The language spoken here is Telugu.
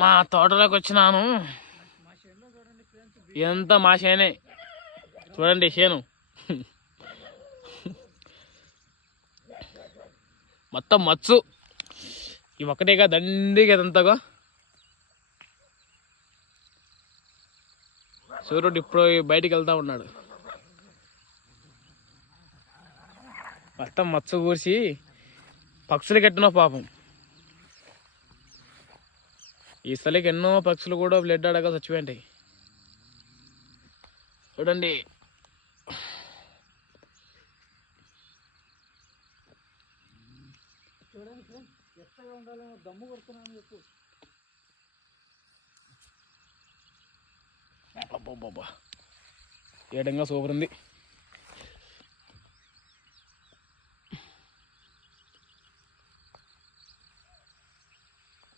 మా తోటలోకి వచ్చినాను. ఎంత మా చేనే చూడండి, చేను మొత్తం మచ్చు. ఇవి ఒకటేగా దండిగా ఇదంతగా. సూర్యుడు ఇప్పుడు బయటికి వెళ్తా ఉన్నాడు. మొత్తం మచ్చ కూర్చి పక్షులు కట్టిన పాపం. ఈ స్థలికి ఎన్నో పక్షులు కూడా బ్లడ్ అడగా చచ్చిపోయింటాయి. చూడండి, అబ్బాబ్బా ఏడంగా సూపర్ ఉంది.